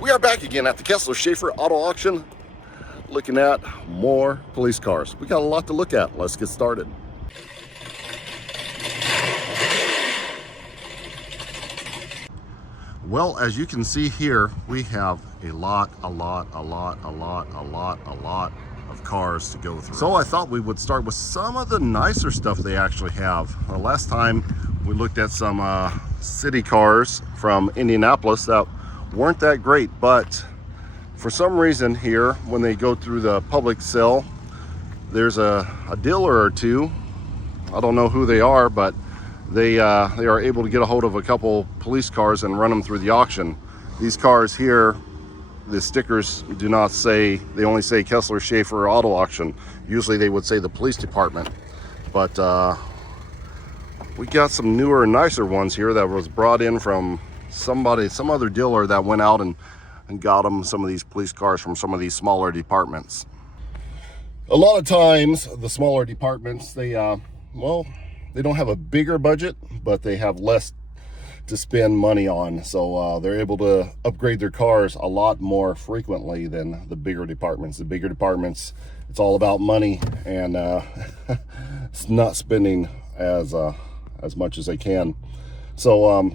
We are back again at the Kessler Schaefer Auto Auction, looking at more police cars. We got a lot to look at. Let's get started. Well, as you can see here, we have a lot of cars to go through. So I thought we would start with some of the nicer stuff they actually have. Last time we looked at some city cars from Indianapolis that weren't that great, but for some reason here, when they go through the public sale, there's a dealer or two. I don't know who they are, but they are able to get a hold of a couple police cars and run them through the auction. These cars here, the stickers do not say, they only say Kessler Schaefer Auto Auction. Usually they would say the police department, but we got some newer, nicer ones here that was brought in from some other dealer that went out and got them some of these police cars from some of these smaller departments. A lot of times the smaller departments, they don't have a bigger budget, but they have less to spend money on, so they're able to upgrade their cars a lot more frequently than the bigger departments. The bigger departments, it's all about money, and it's not spending as much as they can. So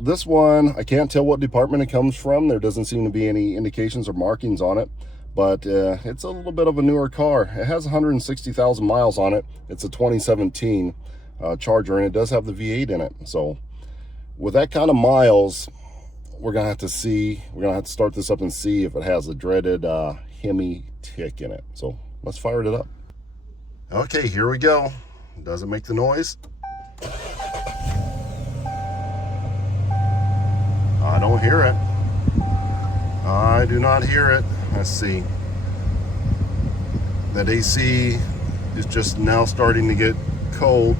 this one, I can't tell what department it comes from. There doesn't seem to be any indications or markings on it, but it's a little bit of a newer car. It has 160,000 miles on it. It's a 2017 Charger, and it does have the V8 in it. So with that kind of miles, we're gonna have to start this up and see if it has the dreaded Hemi tick in it. So let's fire it up. Okay, here we go. Does it make the noise? I don't hear it. I do not hear it. Let's see. That AC is just now starting to get cold,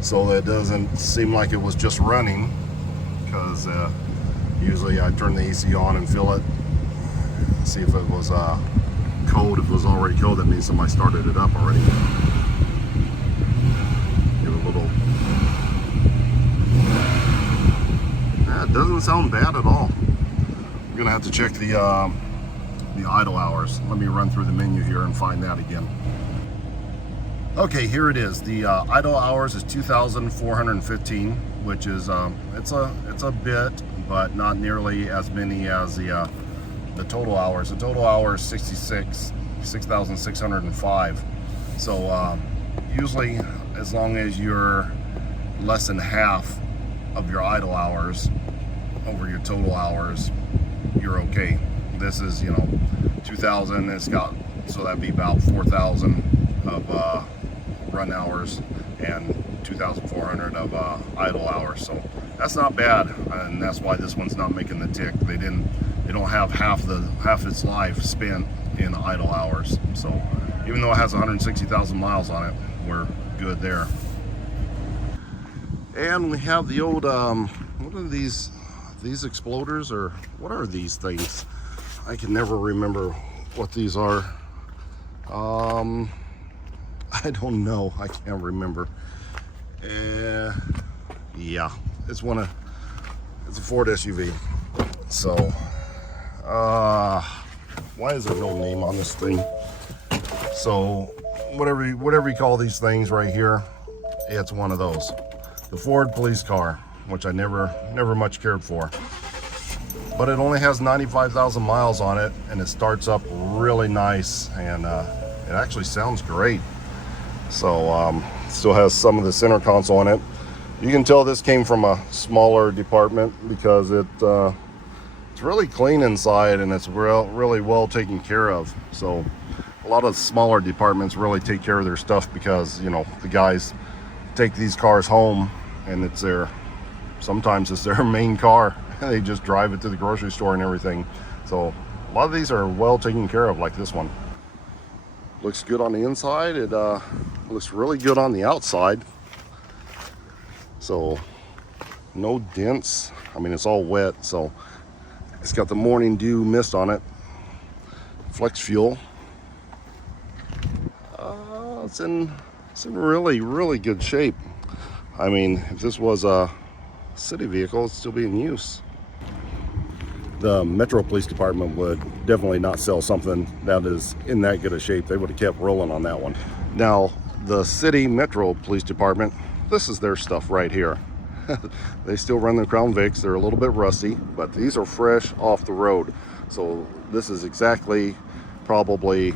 so that doesn't seem like it was just running, because usually I turn the AC on and feel it, see if it was cold. If it was already cold, that means somebody started it up already. Give it a little. That doesn't sound bad at all. I'm gonna have to check the idle hours. Let me run through the menu here and find that again. Okay, here it is. The idle hours is 2,415, which is it's a bit, but not nearly as many as the total hours. The total hours 6,605. So usually, as long as you're less than half of your idle hours over your total hours, you're okay. This is 2,000. It's got, so that'd be about 4,000 of run hours and 2,400 of idle hours. So that's not bad, and that's why this one's not making the tick. They don't have half its life spent in idle hours. So even though it has 160,000 miles on it, we're good there. And we have the old what are these exploders, or what are these things? I can never remember what these are. I don't know. I can't remember. Yeah, it's a Ford SUV. So, why is there no name on this thing? So, whatever you call these things right here, it's one of those. The Ford police car, which I never much cared for. But it only has 95,000 miles on it, and it starts up really nice, and it actually sounds great. So still has some of the center console in it. You can tell this came from a smaller department because it's really clean inside, and it's really well taken care of. So a lot of smaller departments really take care of their stuff, because the guys take these cars home, and sometimes it's their main car. They just drive it to the grocery store and everything. So a lot of these are well taken care of, like this one. Looks good on the inside. It looks really good on the outside. So no dents. I mean, it's all wet, so it's got the morning dew mist on it. Flex fuel. It's in really good shape. I mean, if this was a city vehicle, it'd still be in use. the Metro Police Department would definitely not sell something that is in that good a shape. They would have kept rolling on that one. Now, the city Metro Police Department, this is their stuff right here. They still run the Crown Vics. They're a little bit rusty, but these are fresh off the road. So this is exactly probably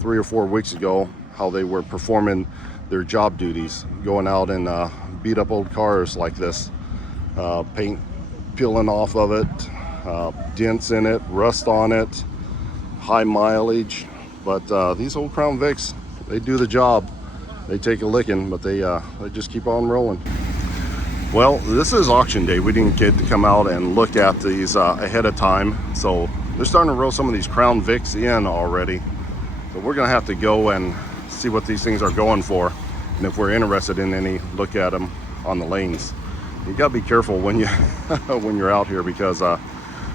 3 or 4 weeks ago how they were performing their job duties, going out and beat up old cars like this, paint peeling off of it, dents in it, rust on it, high mileage. But these old Crown Vics, they do the job. They take a licking, but they just keep on rolling. Well, this is auction day. We didn't get to come out and look at these ahead of time. So they're starting to roll some of these Crown Vics in already. So we're gonna have to go and see what these things are going for. And if we're interested in any, look at them on the lanes. You gotta be careful when you when you're out here, because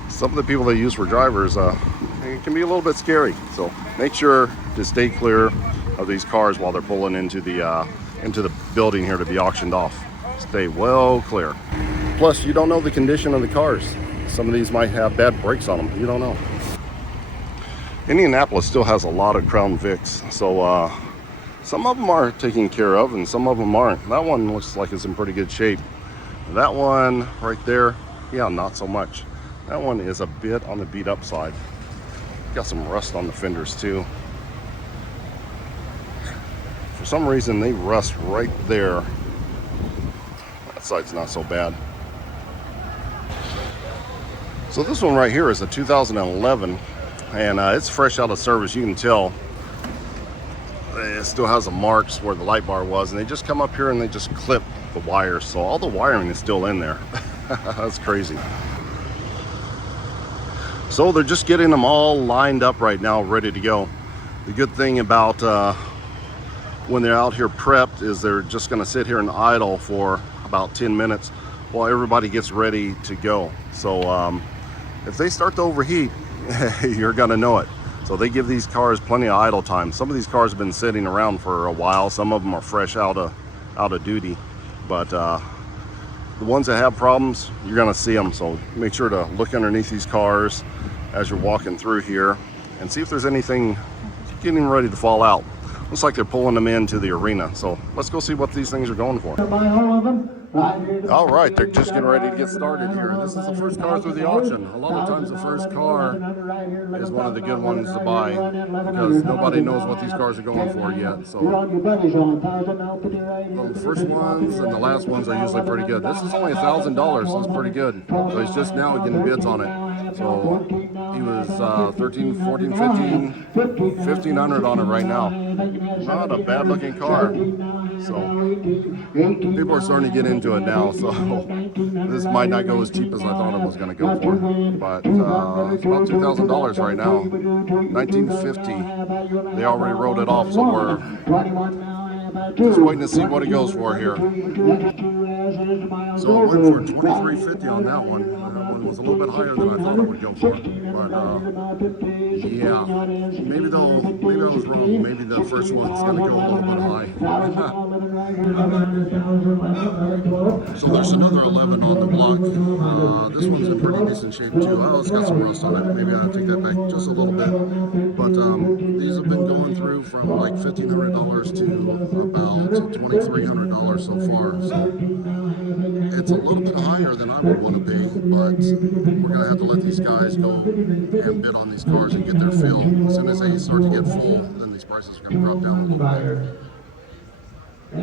some of the people they use for drivers, it can be a little bit scary. So make sure to stay clear of these cars while they're pulling into the building here to be auctioned off. Stay well clear. Plus, you don't know the condition of the cars. Some of these might have bad brakes on them. You don't know. Indianapolis still has a lot of Crown Vics, so some of them are taken care of and some of them aren't. That one looks like it's in pretty good shape. That one right there, yeah, not so much. That one is a bit on the beat up side. Got some rust on the fenders too. For some reason they rust right there. That side's not so bad. So this one right here is a 2011, and it's fresh out of service. You can tell it still has the marks where the light bar was, and they just come up here and they just clip the wires. So all the wiring is still in there. That's crazy. So they're just getting them all lined up right now, ready to go. The good thing about when they're out here prepped is they're just going to sit here and idle for about 10 minutes while everybody gets ready to go. So if they start to overheat, you're going to know it. So they give these cars plenty of idle time. Some of these cars have been sitting around for a while. Some of them are fresh out of duty. But the ones that have problems, you're going to see them. So make sure to look underneath these cars as you're walking through here and see if there's anything getting ready to fall out. Looks like they're pulling them into the arena. So let's go see what these things are going for. All right, they're just getting ready to get started here. This is the first car through the auction. A lot of times the first car is one of the good ones to buy because nobody knows what these cars are going for yet. So the first ones and the last ones are usually pretty good. This is only $1,000, so it's pretty good. So he's just now getting bids on it. So he was 13, 14, 15, 1,500 on it right now. Not a bad looking car. So people are starting to get into it now. So this might not go as cheap as I thought it was going to go for. But it's about $2,000 right now. 1950. They already wrote it off, so we're just waiting to see what it goes for here. So I went for $23.50 on that one. That one was a little bit higher than I thought it would go for. But yeah, maybe I was wrong. Maybe the first one's going to go a little bit high. So there's another 11 on the block. This one's in pretty decent shape too. Oh, it's got some rust on it. Maybe I'll take that back just a little bit. But these have been going through from like $1,500 to about $2,300 so far. So it's a little bit higher than I would want to pay, but we're going to have to let these guys go and bid on these cars and get their fill. As soon as they start to get full, then these prices are going to drop down a little bit.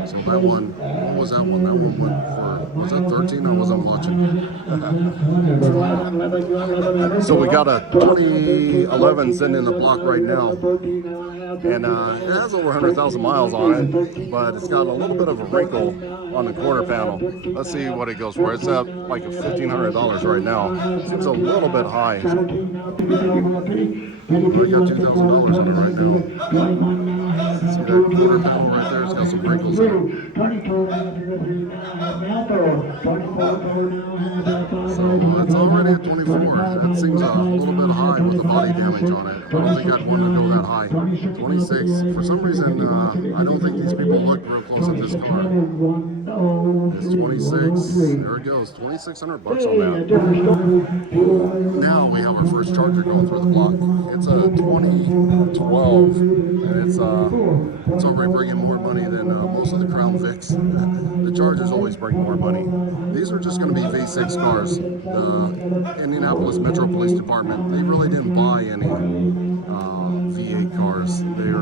So that one, what was that one? That one went for, was that 13? I wasn't watching. So we got a 2011 sitting in the block right now. And it has over 100,000 miles on it, but it's got a little bit of a wrinkle on the quarter panel. Let's see what it goes for. It's at like $1,500 right now. Seems a little bit high. I got $2,000 on it right now. See that quarter panel right there? It's got some wrinkles in it. So it's already at 24. That seems a little bit high with the body damage on it. I don't think I'd want to go that high. 26. For some reason, I don't think these people look real close at this car. It's 26. There it goes. 2,600 bucks on that. Now we have our first Charger going through the block. It's a 2012, and it's already bringing more money than most of the Crown Vics. The Chargers always bring more money. These are just going to be V6 cars. The Indianapolis Metro Police Department, they really didn't buy any V8 cars. They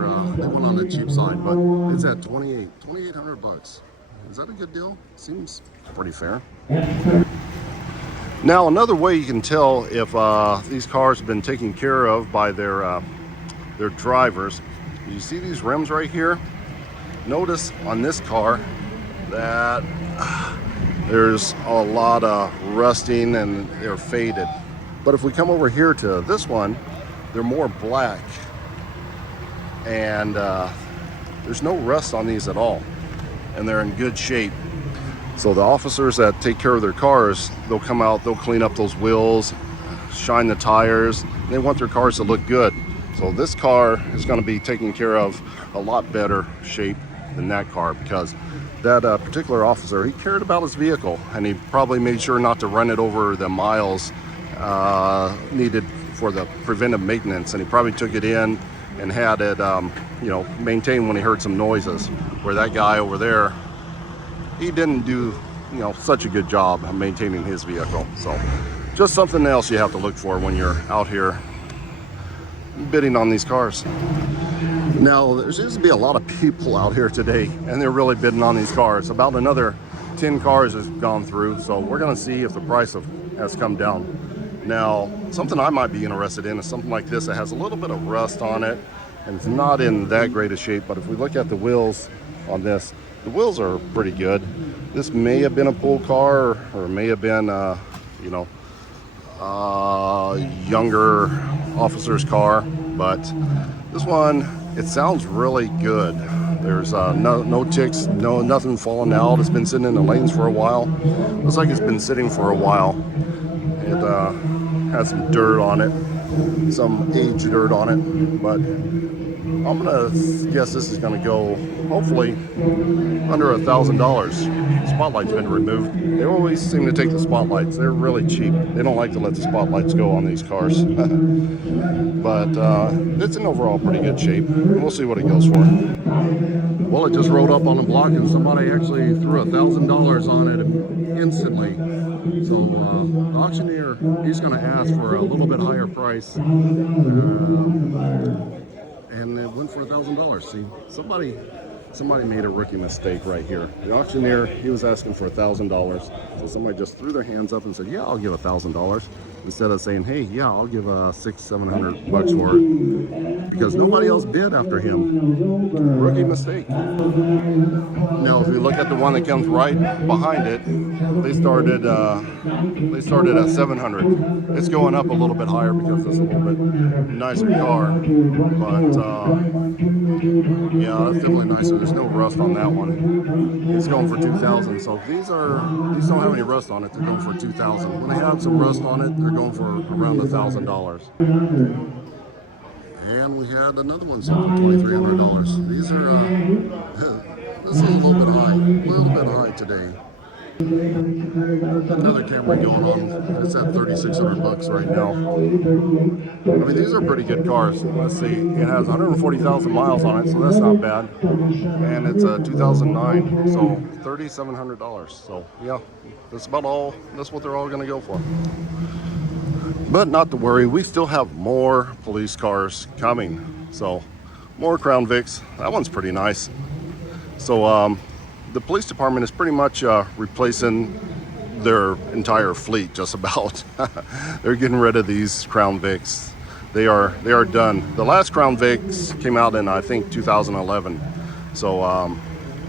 went on the cheap side, but it's at 2,800 bucks. Is that a good deal? Seems pretty fair. Now, another way you can tell if these cars have been taken care of by their drivers, you see these rims right here? Notice on this car that there's a lot of rusting and they're faded. But if we come over here to this one, they're more black, and there's no rust on these at all, and they're in good shape. So the officers that take care of their cars, they'll come out, they'll clean up those wheels, shine the tires. They want their cars to look good. So this car is going to be taken care of a lot better shape than that car, because that particular officer, he cared about his vehicle, and he probably made sure not to run it over the miles needed for the preventive maintenance, and he probably took it in and had it maintained when he heard some noises. Where that guy over there, he didn't do such a good job of maintaining his vehicle. So just something else you have to look for when you're out here bidding on these cars. Now, there seems to be a lot of people out here today, and they're really bidding on these cars. About another 10 cars has gone through, so we're going to see if the price has come down. Now, something I might be interested in is something like this that has a little bit of rust on it, and it's not in that great a shape. But if we look at the wheels on this, the wheels are pretty good. This may have been a pool car, or may have been younger officer's car, but this one, it sounds really good. There's no ticks, nothing falling out. It's been sitting in the lanes for a while. Looks like it's been sitting for a while. It has some dirt on it, some aged dirt on it, but I'm gonna guess this is gonna go hopefully under $1,000. Spotlight's been removed. They always seem to take the spotlights. They're really cheap. They don't like to let the spotlights go on these cars. But it's in overall pretty good shape. We'll see what it goes for. Well, it just rode up on the block, and somebody actually threw $1,000 on it instantly. So the auctioneer, he's going to ask for a little bit higher price, and it went for $1,000. See, somebody made a rookie mistake right here. The auctioneer, he was asking for $1,000, so somebody just threw their hands up and said, "Yeah, I'll give $1,000," instead of saying, "Hey, yeah, I'll give $600-700 bucks for it," because nobody else bid after him. Rookie mistake. Now, if you look at the one that comes right behind it, they started at $700. It's going up a little bit higher because it's a little bit nicer car, but yeah, that's definitely nicer. There's no rust on that one. It's going for $2,000. So these don't have any rust on it. They're going for $2,000. When they have some rust on it, they're going for around $1,000. And we had another one sold for $2,300. These are this is a little bit high today. Another Camry going on. It's at $3,600 bucks right now. I mean, these are pretty good cars. Let's see. It has 140,000 miles on it, so that's not bad. And it's a 2009, so $3,700. So yeah, that's about all. That's what they're all going to go for. But not to worry, we still have more police cars coming. So more Crown Vics. That one's pretty nice. So the police department is pretty much replacing their entire fleet, just about. They're getting rid of these Crown Vics. They are done. The last Crown Vics came out in, I think, 2011. So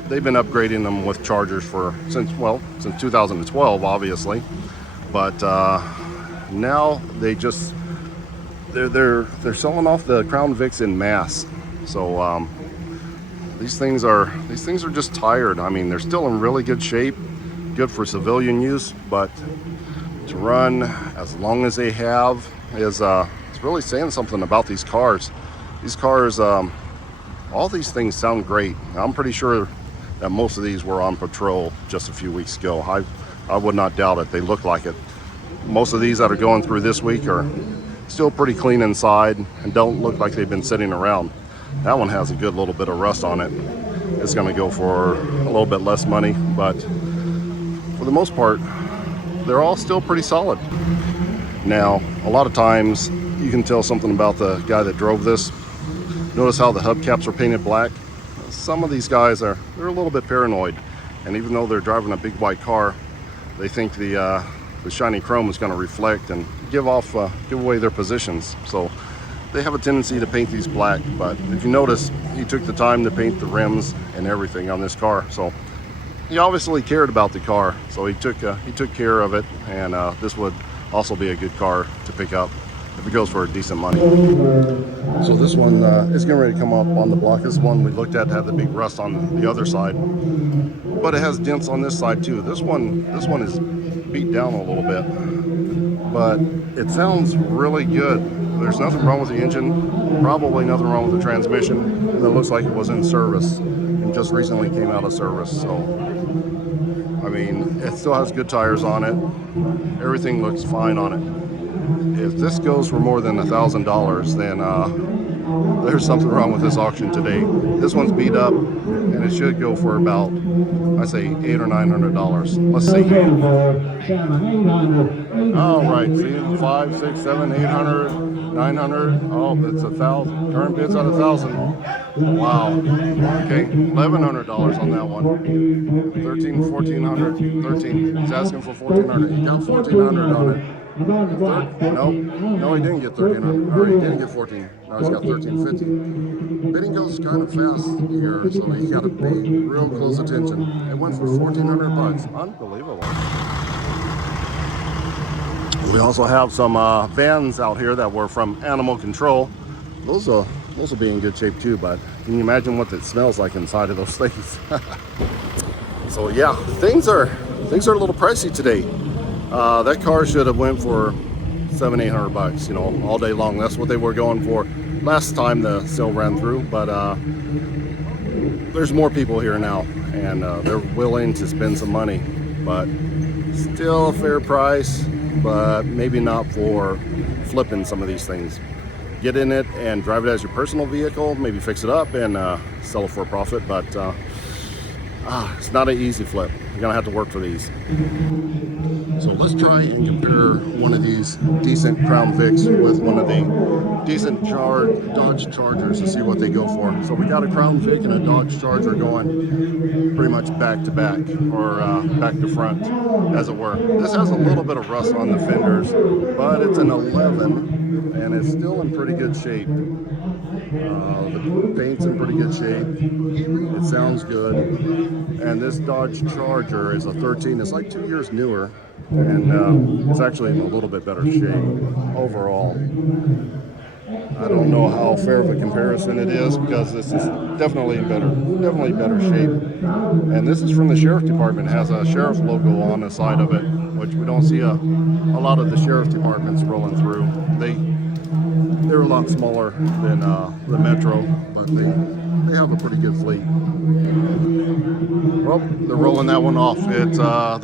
they've been upgrading them with Chargers since 2012, obviously. But now they're selling off the Crown Vics en masse. So these things are just tired. I mean, they're still in really good shape, good for civilian use, but to run as long as they have is it's really saying something about these cars. These cars, all these things sound great. I'm pretty sure that most of these were on patrol just a few weeks ago. I would not doubt it. They look like it. Most of these that are going through this week are still pretty clean inside and don't look like they've been sitting around. That one has a good little bit of rust on it. It's going to go for a little bit less money, but for the most part, they're all still pretty solid. Now, a lot of times you can tell something about the guy that drove this. Notice how the hubcaps are painted black. Some of these guys they're a little bit paranoid, and even though they're driving a big white car, they think the shiny chrome is going to reflect and give away their positions. So they have a tendency to paint these black. But if you notice, he took the time to paint the rims and everything on this car. So he obviously cared about the car. So he took care of it, and this would also be a good car to pick up if it goes for decent money. So this one is getting ready to come up on the block. This one we looked at had the big rust on the other side, but it has dents on this side too. This one is beat down a little bit, but it sounds really good. There's nothing wrong with the engine, probably nothing wrong with the transmission. It looks like it was in service and just recently came out of service. So I mean, it still has good tires on it. Everything looks fine on it. If this goes for more than $1,000, then there's something wrong with this auction today. This one's beat up, and it should go for about, I say, $800 or $900. Let's see. All right, see, 5, 6, 7, 800, 900. Oh, it's 1,000. Current bid's at 1,000. Wow. Okay, $1,100 on that one. 13, 1,400, 13. He's asking for 1,400. He got 1,400 on it. No, he didn't get 1,300. Or he didn't get 14. No, he's got 1,350. Bidding goes kind of fast here, so you got to pay real close attention. It went for 1,400 bucks. Unbelievable. We also have some vans out here that were from Animal Control. Those will be in good shape too, but can you imagine what it smells like inside of those things? So yeah, things are a little pricey today. That car should have went for $700-800 bucks, you know, all day long. That's what they were going for last time the sale ran through, but there's more people here now, and they're willing to spend some money, but still a fair price, but maybe not for flipping some of these things. Get in it and drive it as your personal vehicle, maybe fix it up and sell it for a profit, but it's not an easy flip. You're gonna have to work for these. So let's try and compare one of these decent Crown Vics with one of the decent Dodge Chargers to see what they go for. So we got a Crown Vic and a Dodge Charger going pretty much back to back, or back to front, as it were. This has a little bit of rust on the fenders, but it's an 11 and it's still in pretty good shape. The paint's in pretty good shape. It sounds good. And this Dodge Charger is a 13. It's like 2 years newer, and it's actually in a little bit better shape overall. I don't know how fair of a comparison it is, because this is definitely better shape. And this is from the Sheriff Department. It has a Sheriff logo on the side of it, which we don't see a lot of the Sheriff Departments rolling through. They're a lot smaller than the Metro, but they have a pretty good fleet. Well, they're rolling that one off. They're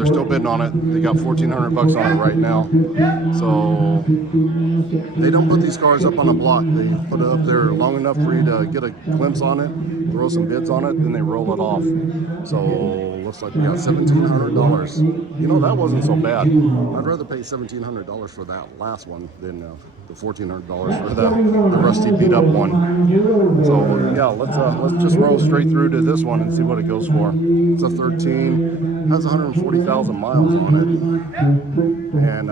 still bidding on it. They got 1,400 bucks on it right now. So they don't put these cars up on a block. They put it up there long enough for you to get a glimpse on it, throw some bids on it, then they roll it off. So looks like we got $1,700. You know, that wasn't so bad. I'd rather pay $1,700 for that last one than the $1,400 for the rusty beat up one. So yeah, let's just roll straight through to this one and see what it goes for. It's a 13, has 140,000 miles on it, and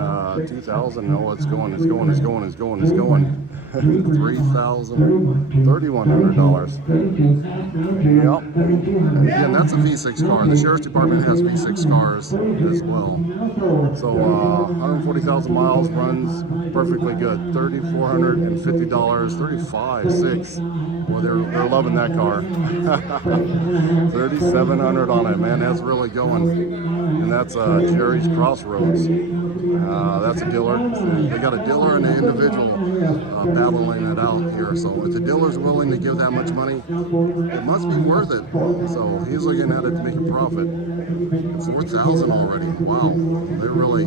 2,000. Oh, it's going. $3,100. Yep. And again, that's a V6 car. The Sheriff's Department has V6 cars as well. So 140,000 miles, runs perfectly good. $3,450. $35,600. Well, they're loving that car. $3,700 on it, man. That's really going. And that's Jerry's Crossroads. That's a dealer. They got a dealer and an individual battling it out here. So if the dealer's willing to give that much money, it must be worth it. So he's looking at it to make a profit. 4,000 already. Wow, they're really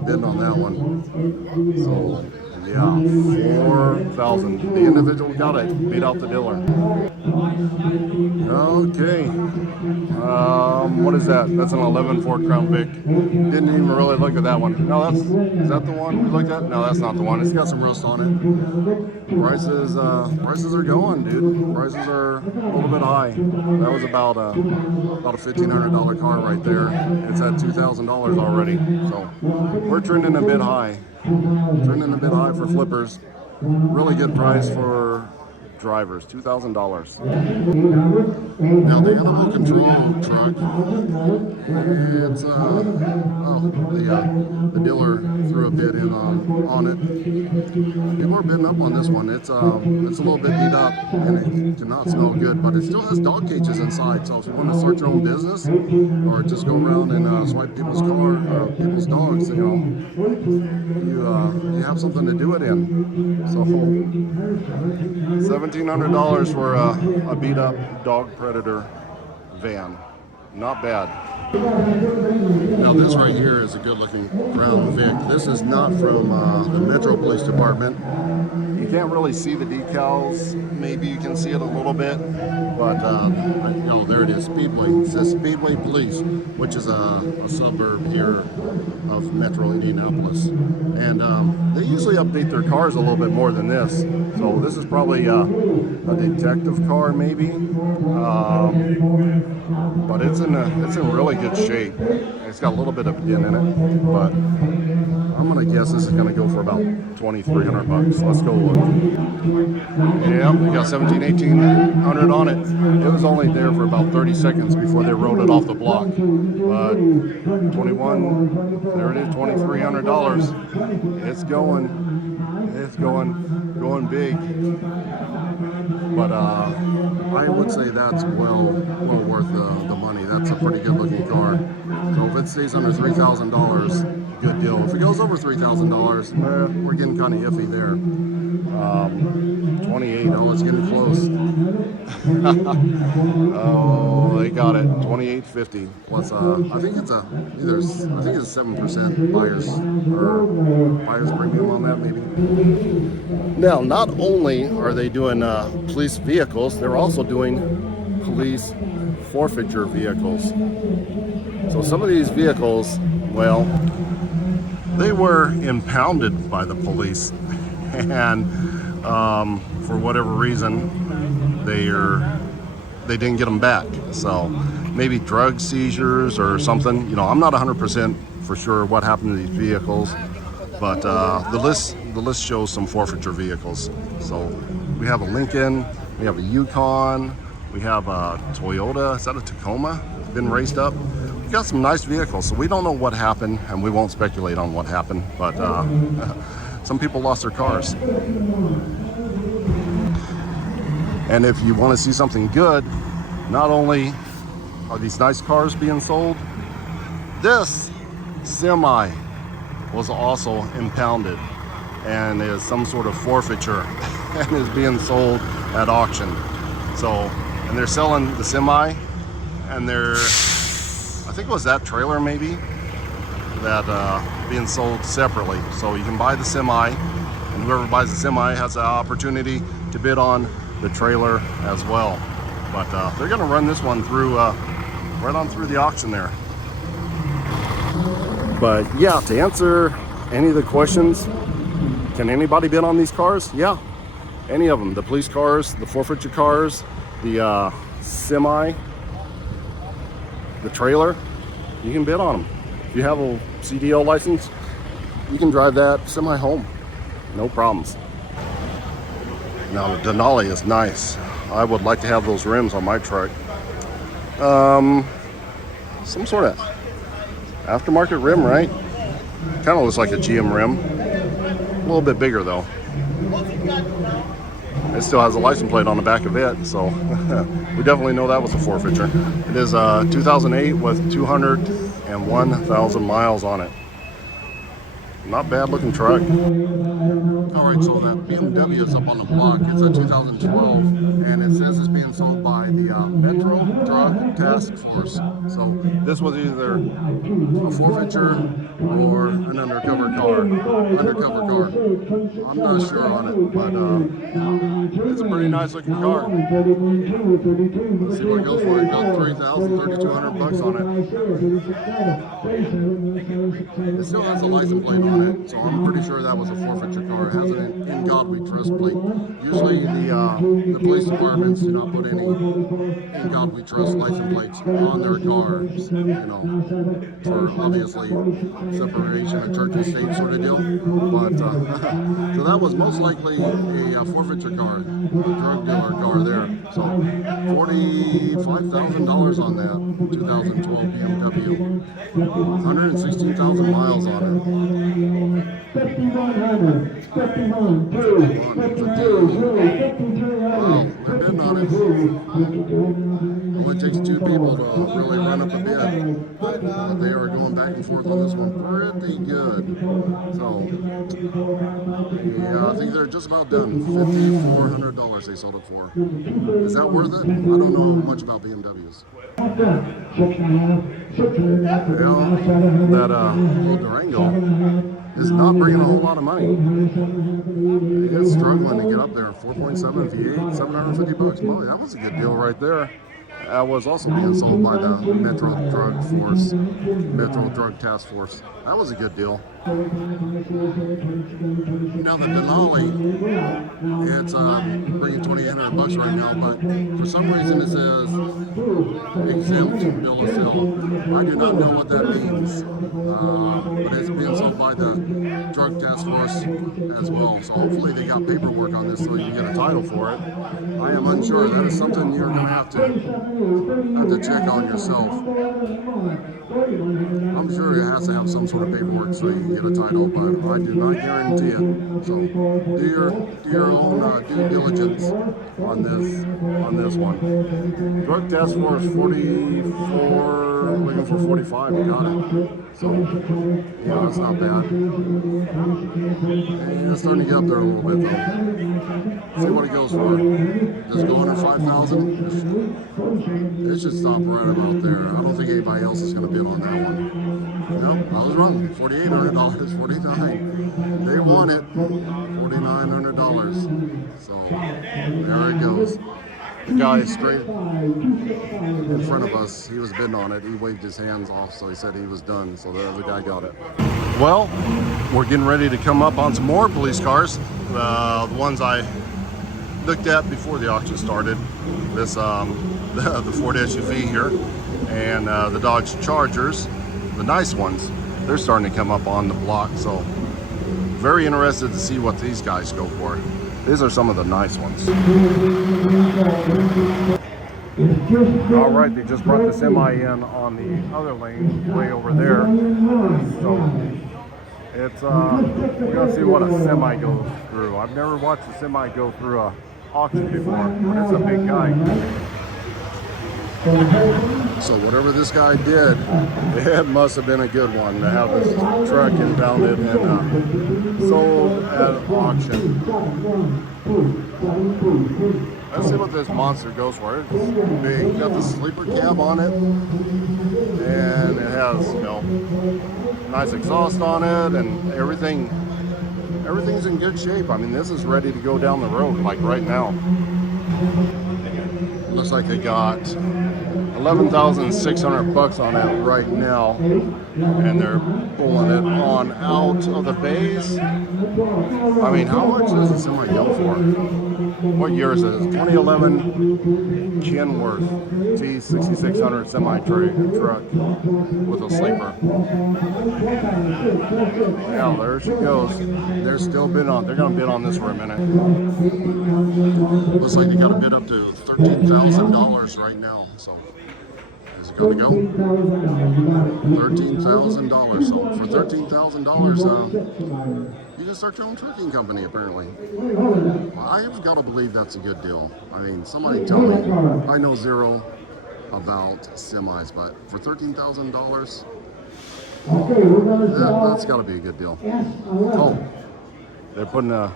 bidding on that one. So yeah, 4,000. The individual got it. Beat out the dealer. Okay. What is that? That's an 11 Ford Crown Vic. Didn't even really look at that one. No, is that the one we looked at? No, that's not the one. It's got some rust on it. Prices are going, dude. Prices are a little bit high. That was about a $1,500 car right there. It's at $2,000 already. So we're trending a bit high. Trending a bit high for flippers. Really good price for drivers, $2,000. Now the animal control truck, it's the dealer threw a bid in on it. People are bidding up on this one. It's a little bit beat up and it cannot smell good, but it still has dog cages inside. So if you want to start your own business or just go around and swipe people's car or people's dogs, you have something to do it in. So $1,700 for a beat up dog predator van. Not bad. Now this right here is a good looking Crown Vic. This is not from the Metro Police Department. You can't really see the decals. Maybe you can see it a little bit, but there it is. Speedway. It says Speedway Police, which is a suburb here of Metro Indianapolis. And they usually update their cars a little bit more than this. So this is probably a detective car, maybe. But it's in really good shape. It's got a little bit of a dent in it, but I'm gonna guess this is gonna go for about $2,300. Let's go look. Yeah, we got 1,800 on it. It was only there for about 30 seconds before they wrote it off the block. But 21, there it is, $2,300. It's going big. But I would say that's well worth the money. That's a pretty good looking car. So if it stays under $3,000, good deal. If it goes over $3,000, we're getting kind of iffy there. 28, oh, it's getting close. Oh, they got it. 28.50 plus. I think it's a 7% buyer's premium on that, maybe. Now, not only are they doing police vehicles, they're also doing police forfeiture vehicles. So some of these vehicles, well, they were impounded by the police, and for whatever reason, they didn't get them back. So maybe drug seizures or something. I'm not 100% for sure what happened to these vehicles, but the list shows some forfeiture vehicles. So we have a Lincoln, we have a Yukon, we have a Toyota. Is that a Tacoma? Been raced up. We've got some nice vehicles, so we don't know what happened, and we won't speculate on what happened, but some people lost their cars. And if you want to see something good, not only are these nice cars being sold, this semi was also impounded and is some sort of forfeiture and is being sold at auction. So, and they're selling the semi, and I think it was that trailer maybe, that being sold separately. So you can buy the semi, and whoever buys the semi has the opportunity to bid on the trailer as well. But they're gonna run this one through, right on through the auction there. But yeah, to answer any of the questions, can anybody bid on these cars? Yeah, any of them. The police cars, the forfeiture cars, the semi, the trailer, you can bid on them. If you have a CDL license, you can drive that semi home, no problems. Now the Denali is nice. I would like to have those rims on my truck. Some sort of aftermarket rim, right? Kind of looks like a GM rim. A little bit bigger though. It still has a license plate on the back of it, so we definitely know that was a forfeiture. It is 2008 with 201,000 miles on it. Not bad looking truck. Alright, so that BMW is up on the block. It's a 2012, and it says it's being sold by the Metro Drug Task Force. So this was either a forfeiture or an undercover car. I'm not sure on it, but it's a pretty nice looking car. Let's see what it goes for. It got $3,200 on it. It still has a license plate on it, so I'm pretty sure that was a forfeiture car. It has an In God We Trust plate. Usually the police departments do not put any In God We Trust license plates on their cars, you know, for obviously separation of church and state sort of deal. But so that was most likely a forfeiture car, a drug dealer car there. So $45,000 on that 2012 BMW, 116,000 miles on it. 51. Wow, they're bidding on it. Only takes two people to really run up a bid. They are going back and forth on this one pretty good. So, yeah, I think they're just about done. $5,400 they sold it for. Is that worth it? I don't know much about BMWs. Well, that little Durango is not bringing a whole lot of money. It's struggling to get up there. 4.7 V8, $750. Boy, that was a good deal right there. That was also being sold by the Metro Drug Task Force. That was a good deal. Now the Denali, it's bringing $2,800 right now, but for some reason it says exempt bill of sale. I do not know what that means, but it's being sold by the Drug Task Force as well. So hopefully they got paperwork on this so you can get a title for it. I am unsure. That is something you're going to have to check on yourself. I'm sure it has to have some sort of paperwork so you can get a title, but I do not guarantee it. So do your own due diligence on this one. Drug Task Force 44, looking for 45. You got it. So yeah, that's not bad. And it's starting to get up there a little bit though. See what it goes for. Just go under 5,000. It should stop right about there. I don't think anybody else is going to bid on that one. No, I was wrong. $4,800, $49. They want it. $4,900. So there it goes. The guy straight in front of us, he was bidding on it. He waved his hands off, so he said he was done. So the other guy got it. Well, we're getting ready to come up on some more police cars. The ones I looked at before the auction started. This the Ford SUV here, and the Dodge Chargers, the nice ones. They're starting to come up on the block. So very interested to see what these guys go for. These are some of the nice ones. All right, they just brought the semi in on the other lane, way over there. So it's we're gonna see what a semi goes through. I've never watched a semi go through a auction before, but it's a big guy. So whatever this guy did, it must have been a good one to have this truck impounded and sold at auction. Let's see what this monster goes for. It's big. Got the sleeper cab on it, and it has, you know, nice exhaust on it, and everything's in good shape. I mean, this is ready to go down the road, like right now. Looks like they got $11,600 on it right now, and they're pulling it on out of the base. I mean, how much does a semi go for? What year is it? It's 2011 Kenworth T6600 semi truck with a sleeper. Yeah, there she goes. They're still bidding on. They're going to bid on this for a minute. Looks like they got a bid up to $13,000 right now. So is it going to go? $13,000. So for $13,000, you can start your own trucking company, apparently. Well, I have got to believe that's a good deal. I mean, somebody tell me. I know zero about semis, but for $13,000, Okay, we're going to That's got to be a good deal. Oh, they're putting the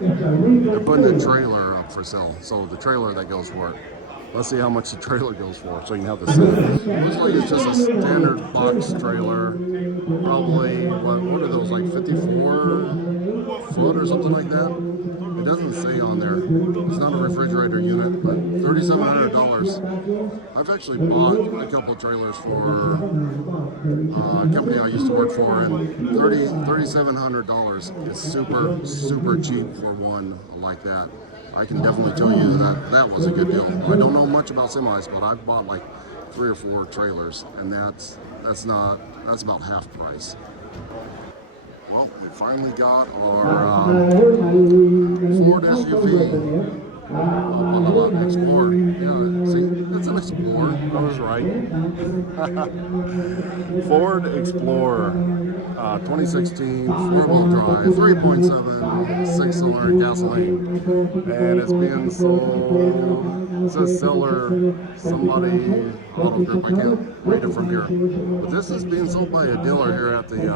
trailer up for sale. So the trailer that goes for it. Let's see how much the trailer goes for, so you can have the set. Looks like it's just a standard box trailer. Probably what are those, like 54 foot or something like that? It doesn't say on there. It's not a refrigerator unit, but $3,700. I've actually bought a couple trailers for a company I used to work for, and $3,700 is super cheap for one like that. I can definitely tell you that that was a good deal. I don't know much about semis, but I've bought like 3 or 4 trailers, and that's about half price. Well, we finally got our Ford SUV. Explorer. Yeah, see, it's an Explorer. I was right. Ford Explorer, 2016, 4-wheel drive, 3.7, 6-cylinder gasoline, and it's being sold. It says seller, somebody, auto group. I can't read it from here, but this is being sold by a dealer here at the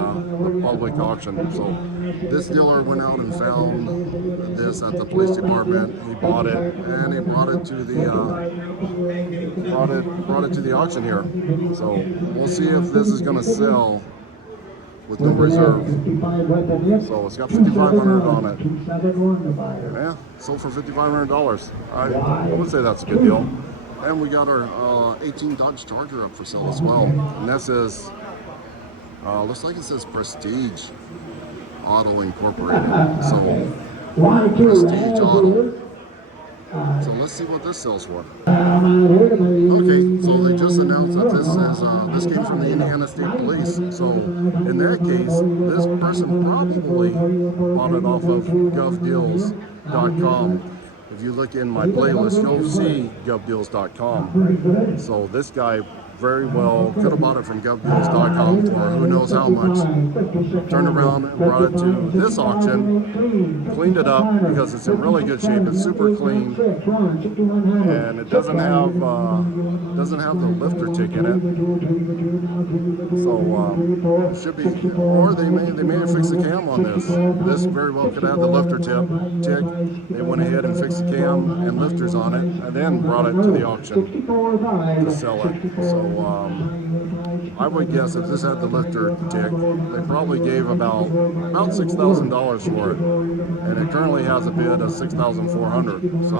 public auction. So this dealer went out and found this at the police department. He bought it and he brought it to the auction here. So we'll see if this is going to sell with no reserve. So it's got $5,500 on it. Yeah, sold for $5,500. I would say that's a good deal. And we got our 18 Dodge Charger up for sale as well. And that says, looks like it says Prestige Auto Incorporated. So Prestige Auto. So let's see what this sells for. Okay, so they just announced that this came from the Indiana State Police. So in that case, this person probably bought it off of govdeals.com. If you look in my playlist, you'll see govdeals.com. So this guy very well could have bought it from govdeals.com for who knows how much. Turned around and brought it to this auction, cleaned it up because it's in really good shape. It's super clean, and it doesn't have the lifter tick in it. So it should be, or they may have fixed the cam on this. This very well could have the lifter tick. They went ahead and fixed the cam and lifters on it, and then brought it to the auction to sell it. So I would guess if this had the lifter tick, they probably gave about $6,000 for it, and it currently has a bid of $6,400. So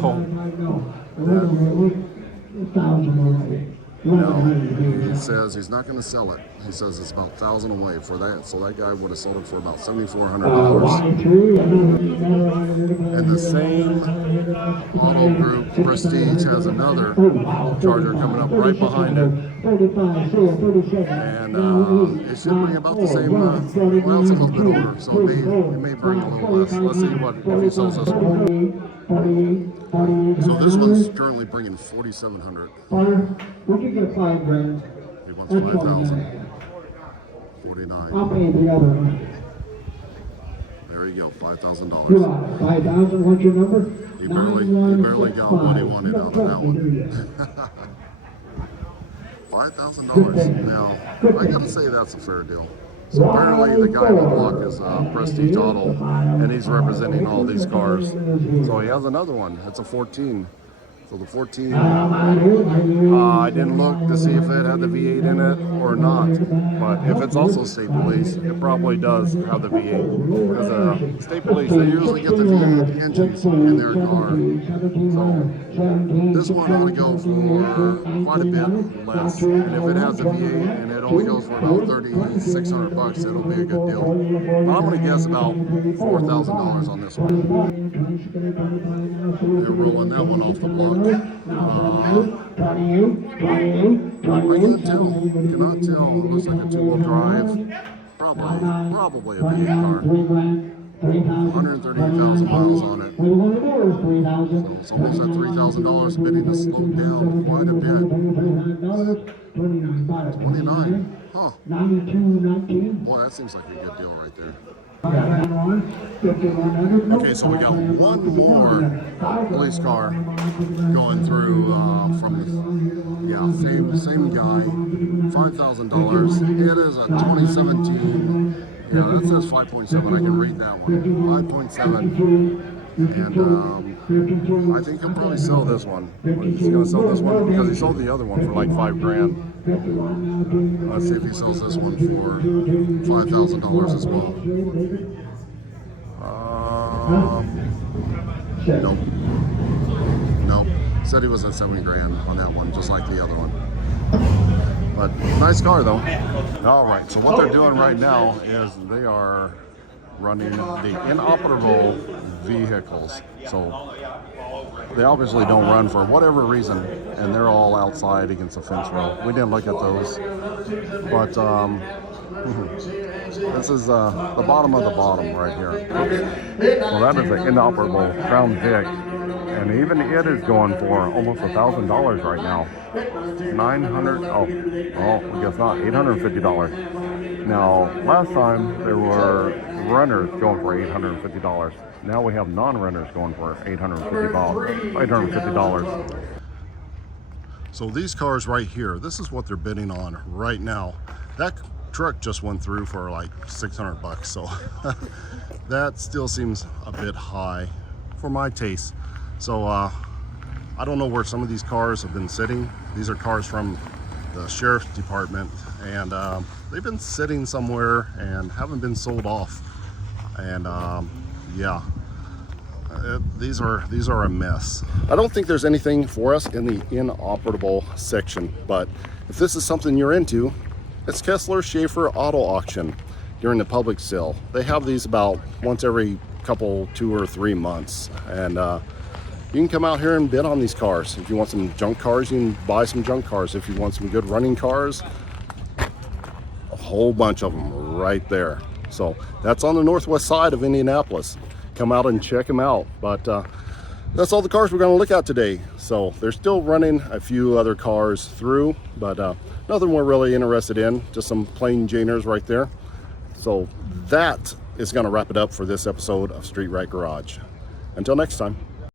no, he says he's not going to sell it. He says it's about $1,000 away for that. So that guy would have sold it for about $7,400. And the same auto group, Prestige, has another Charger coming up right behind it. And it should bring about the same, well, it's a little bit older, so it may bring a little less. Let's see if he sells this one. So this one's currently bringing $4,700. Would you get $5,000? He wants $5,000. $49,000. I'll pay the other one. There you go, $5,000. $5,000. What's your number? He barely got what he wanted out of that one. $5,000. Now, I gotta say that's a fair deal. So apparently the guy on the block is Prestige Auto, and he's representing all these cars. So he has another one. It's a 14. So the 14, I didn't look to see if it had the V8 in it or not. But if it's also state police, it probably does have the V8. Because state police, they usually get the V8 engines in their car. So this one ought to go for quite a bit less. And if it has a V8 and it only goes for about $3,600, it'll be a good deal. But I'm going to guess about $4,000 on this one. They're rolling that one off the block. I can't tell. Cannot tell. It looks like a 2-wheel drive. Probably a V8 car. 138,000 miles on it. So it's almost at $3,000, bidding to slow down quite a bit. 29. Huh. Boy, that seems like a good deal right there. Okay, so we got one more police car going through from same guy, $5,000. It is a 2017. Yeah, that says 5.7. I can read that one. 5.7. And I think he'll probably sell this one. He's going to sell this one because he sold the other one for like $5,000. Let's see if he sells this one for $5,000 as well. Nope. Nope. Said he was at $7,000 on that one, just like the other one. But nice car though. All right, so what they're doing right now is they are running the inoperable vehicles. So they obviously don't run for whatever reason, and they're all outside against a fence row. We didn't look at those, but this is the bottom of the bottom right here. Well, that is an inoperable Crown Vic, and even it is going for almost $1,000 right now. $900. Oh, I guess not. $850. Now, last time there were runners going for $850. Now we have non-runners going for $850. So these cars right here, this is what they're bidding on right now. That truck just went through for like $600, so that still seems a bit high for my taste. So I don't know where some of these cars have been sitting. These are cars from the sheriff's department, and they've been sitting somewhere and haven't been sold off. And yeah, these are a mess. I don't think there's anything for us in the inoperable section, but if this is something you're into, it's Kessler Schaefer Auto Auction during the public sale. They have these about once every couple, 2 or 3 months, and you can come out here and bid on these cars. If you want some junk cars, you can buy some junk cars. If you want some good running cars, a whole bunch of them right there. So that's on the northwest side of Indianapolis. Come out and check them out. But that's all the cars we're going to look at today. So they're still running a few other cars through, but nothing we're really interested in. Just some plain Janers right there. So that is going to wrap it up for this episode of Street Right Garage. Until next time.